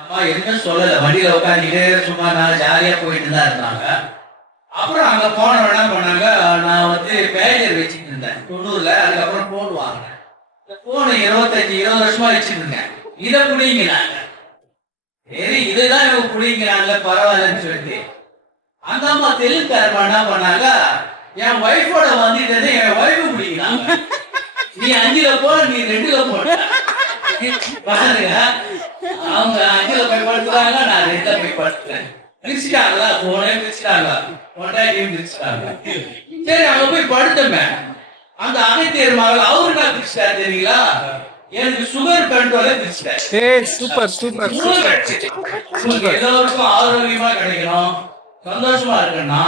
அம்மா எதுவும் சொல்லல. வண்டியில உட்காந்துட்டு சும்மா நான் ஜாலியா போயிட்டு தான் இருந்தாங்க. அப்புறம் அங்க போனவங்க என்ன பண்ணாங்க, நான் வந்து பேஜர் வச்சுட்டு இருந்தேன் 90ல. அதுக்கப்புறம் போன் வாங்கினேன். இந்த போன் 20 வருஷமா வச்சுட்டு இருந்தேன். இதை பிடிங்கிறாங்க. சரி இதுதான் இவங்க பிடிங்கிறாங்கல்ல, பரவாயில்லன்னு சொல்லிட்டு அந்த அம்மா தெலுங்குக்காரமா என்ன பண்ணாங்க, என் ஒய்ஃபோட வந்துட்டு என் ஒய்ஃபு பிடிக்கிறாங்க. நீ 5ல போ, நீ 2ல போட்ட பாருங்க. அவங்க 5ல போய் படுத்துறாங்க, நான் 2ல போய் படுத்துறேன். பிரிச்சுட்டாங்களா, போனே பிரிச்சுட்டாங்க, கொண்டாட்டியும் பிரிச்சுட்டாங்க. சரி அங்க போய் படுத்தமே. அந்த அனைத்தையர் மகள் அவரு என்ன பிரிச்சுட்டாரு தெரியுங்களா, எனக்கு சுகர் கண்ட்ரோல பிரிச்சுட்டாரு. சூப்பர் சூப்பர் உங்களுக்கு எல்லோருக்கும் ஆரோக்கியமா கிடைக்கணும், சந்தோஷமா இருக்குன்னா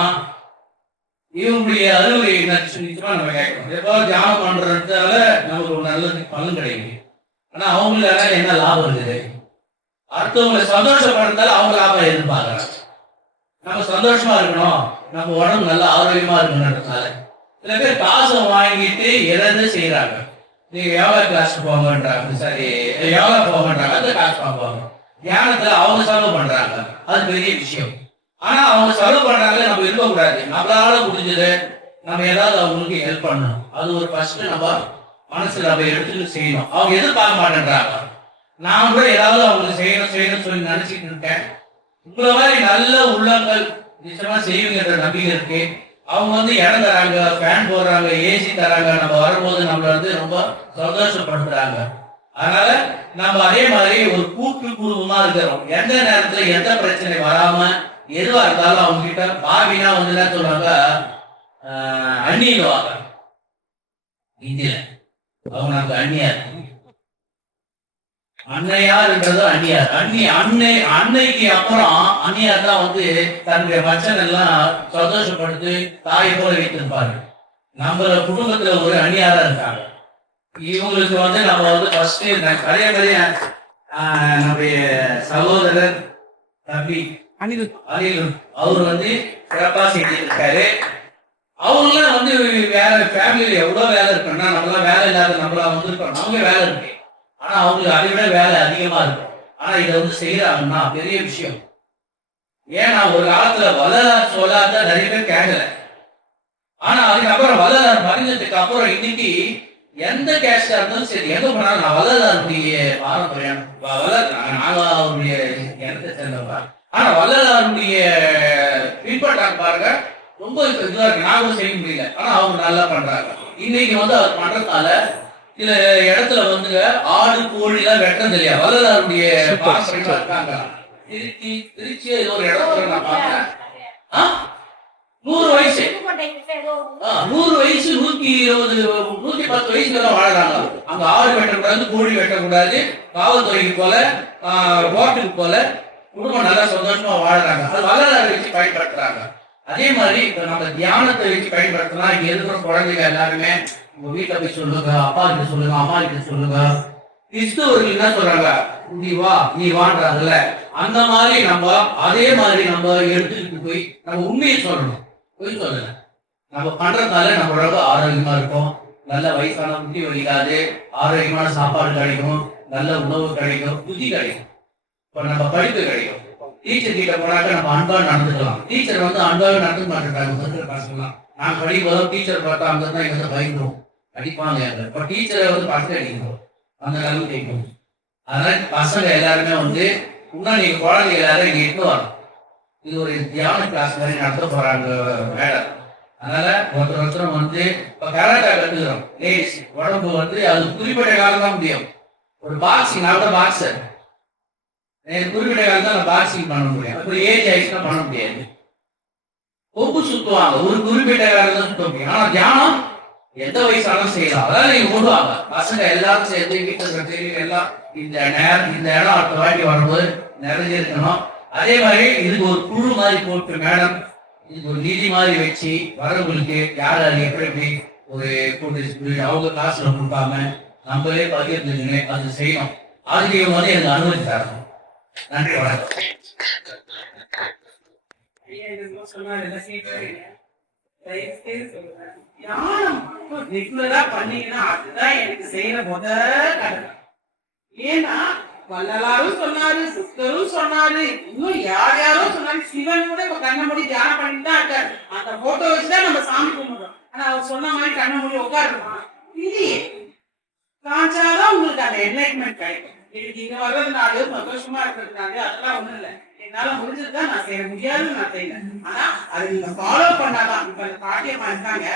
இவங்களுடைய அறுவடை நிச்சயமா நம்ம கேட்கணும். எப்போ தியானம் பண்றதால நமக்கு ஒரு நல்ல பலன் கிடைக்கும். ஆனா அவங்களால என்ன லாபம் இருக்குது? அடுத்தவங்களை சந்தோஷப்படுறதால அவங்க லாபம் எதிர்பார்க்கறாங்க. நம்ம சந்தோஷமா இருக்கணும், நம்ம உடம்பு நல்லா ஆரோக்கியமா இருக்கணும்ன்றதுனால சில பேர் காசை வாங்கிட்டு எதாவது செய்யறாங்க. நீங்க யோகா கிளாஸ் போங்கன்றாங்க, சரி யோகா போங்கன்றாங்க, அந்த காசு வாங்குவாங்க. தியானத்துல அவங்க செலவு பண்றாங்க, அது பெரிய விஷயம். ஆனா அவங்க செலவு பண்றாங்க, நம்ம இருக்கக்கூடாது. நம்மளால முடிஞ்சது நம்ம ஏதாவது அவங்களுக்கு ஹெல்ப் பண்ணணும். அது ஒரு ஃபர்ஸ்ட் நம்ம மனசுல நம்ம எடுத்துட்டு செய்யணும். அவங்க எதிர்பார்க்க மாட்டேன்றாங்க, நான் கூட ஏதாவது அவங்களுக்கு செய்யணும் சொல்லி நினைச்சிட்டு இருக்கேன். உங்களை மாதிரி நல்ல உள்ளங்கள் நிச்சயமா செய்வீங்கன்ற நம்பிக்கை இருக்கு. அவங்க வந்து இடம் தராங்க, ஃபேன் போடுறாங்க, ஏசி தராங்க, நம்ம வரும்போது நம்மள வந்து ரொம்ப சந்தோஷப்படுத்துறாங்க. அதனால நம்ம அதே மாதிரி ஒரு கூட்டு குடும்பமா இருக்கிறோம். எந்த நேரத்துல எந்த பிரச்சனை வராம எதுவா இருந்தாலும் அவங்க கிட்ட பாவினா வந்து என்ன சொல்றாங்க, அண்ணிடுவாங்க. இந்தியில அவங்க நமக்கு அண்ணியார், அன்னையார்ன்றது அந்நியார். அன்னைக்கு அப்புறம் அந்நியார் தான் வந்து தன்னுடைய மச்சன் எல்லாம் சந்தோஷப்படுத்தி தாயை போல வைத்திருப்பாரு. நம்ம குடும்பத்துல ஒரு அந்நியாரா இருக்காங்க. இவங்களுக்கு வந்து நம்ம வந்து ஃபர்ஸ்ட் கரைய நம்முடைய சகோதரர் தம்பி அனில் அவர் வந்து சிறப்பா செஞ்சிருக்காரு. அவங்களாம் வந்து வேற ஃபேமிலியில எவ்வளவு வேலை இருக்குன்னா, நம்மளாம் வேலை இல்லாத நம்மளா வந்திருக்கோம், நமக்கு வேலை இருக்கு. ஆனா அவங்களுக்கு அதை விட வேலை அதிகமா இருக்கும். ஆனா இதை வந்து செய்யறாங்கன்னா பெரிய விஷயம். ஏன்னா ஒரு காலத்துல வள்ளலார் சொல்லாத நிறைய பேர் கேட்கல. ஆனா அதுக்கப்புறம் வள்ளலார் மறைஞ்சதுக்கு அப்புறம் இன்னைக்கு எந்த கேஸ்டா இருந்தாலும் சரி, எங்க போனாலும் நான் வள்ளலாருடைய பாரம்பரியம், நாங்க அவருடைய இடத்தை சேர்ந்தவங்க. ஆனா வள்ளலாருடைய பின்பற்றாங்க பாருங்க, ரொம்ப இதுவா இருக்கு. நாங்களும் செய்ய முடியல, ஆனா அவங்க நல்லா பண்றாங்க. இன்னைக்கு வந்து அவர் பண்றதுனால சில இடத்துல வந்து ஆடு கோழி எல்லாம் வெட்டது இல்லையா, வள்ளலாருடைய பாரம்பரியமா இருக்காங்க. திருச்சி ஏதோ ஒரு இடத்துல நான் பார்த்தேன், 100 வயசு 100 வயசு 120 110 வயசுல தான் வாழறாங்க. அங்க ஆடு வெட்டக்கூடாது, கோழி வெட்டக்கூடாது, காவல்துறைக்கு போல, கோர்ட்டுக்கு போல, குடும்பம் நல்லா சந்தோஷமா வாழறாங்க. அது வள்ளலாரை வச்சு பயன்படுத்துறாங்க. அதே மாதிரி இப்ப நம்ம தியானத்தை வச்சு பயன்படுத்தலாம். இங்க இருக்கிற குழந்தைங்க எல்லாருமே உங்க வீட்டுல போய் சொல்லுங்க, அப்பா கிட்ட சொல்லுங்க, அம்மா கிட்ட சொல்லுங்க. கிறிஸ்துவர்கள் என்ன சொல்றாங்க, நீ வான்றாங்கல்ல, அந்த மாதிரி நம்ம அதே மாதிரி நம்ம எடுத்துக்கிட்டு போய் நம்ம உண்மையை சொல்லணும், போய் சொல்லல. நம்ம பண்றதுனால நம்ம உடம்பு ஆரோக்கியமா இருக்கும், நல்ல வயசான புத்தி வலிக்காது, ஆரோக்கியமான சாப்பாடு கிடைக்கும், நல்ல உணவு கிடைக்கும், புத்தி கிடைக்கும். இப்ப நம்ம படிப்பு கிடைக்கும். டீச்சர் கிட்ட போனாக்க நம்ம அன்பா நடந்துக்கலாம். டீச்சர் வந்து அன்பாவே நடந்து மாட்டேங்கிறாங்க பசங்களாம். நான் படிக்கும்போது டீச்சர் பார்த்தா அங்க தான் எங்க பயந்துரும், அடிப்பாங்க. இப்ப டீச்சரை வந்து பசங்க அடிக்கணும், அந்த அளவுக்கு கேட்கணும். அதனால பசங்க எல்லாருமே வந்து இன்னும் நீங்க குழந்தைங்க எல்லாரும் இங்க இட்டு வரணும். இது ஒரு தியான கிளாஸ் மாதிரி நடத்த போறாங்க மேடம். அதனால ஒருத்தர் வந்து இப்ப கராட்டா கத்துக்கிறோம், உடம்பு வந்து அது குறிப்பிட்ட காலம் தான் முடியும். ஒரு பாக்ஸிங், நான் கூட பாக்ஸர், குறிப்பிட்ட காலம் தான் பாக்ஸிங் பண்ண முடியும். அப்புறம் ஏஜ் ஆயிடுச்சுன்னா பண்ண முடியாது. கொம்பு சுத்துவாங்க, ஒரு குறிப்பிட்ட காலம் தான் சுத்த முடியும். ஆனா தியானம் எந்த வயசாலும் செய்யலாம். அதாவது நீங்க ஓடுவாங்க பசங்க எல்லாரும் சேர்ந்து வீட்டுல எல்லாம் இந்த இடம் அடுத்த வாட்டி வரும்போது நிறைஞ்சிருக்கணும். அதே மாதிரி இதுக்கு ஒரு குழு மாதிரி போட்டு மேடம் இதுக்கு ஒரு நிதி மாதிரி வச்சு வரவங்களுக்கு யார் அது எப்படி ஒரு கூட்டு அவங்க காசுல கொடுக்காம நம்மளே பகிர்ந்துன்னு அது செய்யணும். அதுக்கு இவங்க வந்து எனக்கு அனுமதி தரணும். நன்றி, வணக்கம். ரெகுலரா பண்ணீங்கன்னா அதுதான் எனக்கு செய்யற முதல் கடமை. ஏன்னா வள்ளலாரும் சொன்னாரு, புத்தரும் சொன்னாரு, இன்னும் யார் யாரோ சொன்னாரு. சிவன் கூட இப்ப கண்ண மூடி தியானம் பண்ணிட்டு தான் இருக்காரு. அந்த போட்டோ வச்சுதான் நம்ம சாமி கும்பிடுறோம். ஆனா அவர் சொன்ன மாதிரி கண்ண மூடி உட்காருமா இல்லையே. காஞ்சாதான் உங்களுக்கு அந்த என்லைட்மெண்ட் கிடைக்கும். இன்னைக்கு இங்க வர்றதுனால சந்தோஷமா இருக்கிறதுனால அதெல்லாம் ஒண்ணும் இல்லை. என்னால முடிஞ்சதுதான் நான் செய்ய முடியாதுன்னு நான் செய்யல. ஆனா அதை நீங்க ஃபாலோ பண்ணாதான். இப்ப அந்த பாட்டியம்மா இருக்காங்க,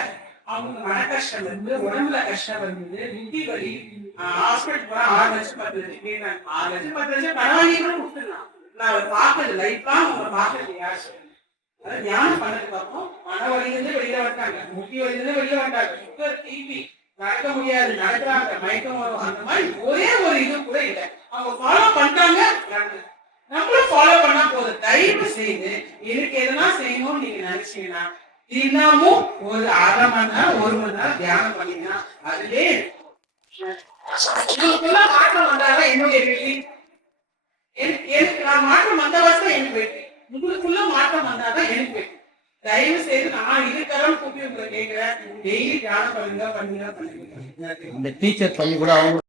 அவங்களுக்கு மன கஷ்டம் இருந்து, உடம்புல கஷ்டம் இருந்தது, முட்டி வலி, ஹாஸ்பிட்டல் போனா 6 லட்சம் 10 லட்சம் 6 லட்சம் 10 லட்சம் பரவாயில்ல கூட கொடுத்துடலாம். நான் அவர் பார்க்கறது லைஃப்லாம் அவங்க பார்க்கறது யார் சொல்லுங்க. அதாவது தியானம் பண்ணதுக்கு அப்புறம் மன வலியிலிருந்து வெளியில வந்தாங்க, முட்டி வலியிலிருந்து வெளியில வந்தாங்க, சுகர் டிபி நடக்க முடியாது, நடக்கிறாங்க, மயக்கம் வரும், அந்த மாதிரி ஒரே ஒரு இது கூட இல்லை. அவங்க ஃபாலோ பண்றாங்க, நம்மளும் ஃபாலோ பண்ணா போதும். தயவு செய்து எனக்கு எதனா செய்யணும்னு நீங்க நினைச்சீங்கன்னா தினமும் ஒரு 1/2 மணி நேரம் 1 மணி நேரம் தியானம் பண்ணீங்கன்னா அதுவே உங்களுக்குள்ள மாற்றம் வந்தாதான் என்னுடைய வெற்றி. எனக்கு நான் மாற்றம் வந்த வருஷம் எனக்கு வெற்றி. உங்களுக்குள்ள மாற்றம் வந்தாதான் எனக்கு வெற்றி. தயவு செய்து நான் இருக்கிறேன் கூப்பி உங்களை கேட்கிறேன். டெய்லி தியானம் பண்ணுங்க. இந்த டீச்சர் பள்ளி கூட அவங்க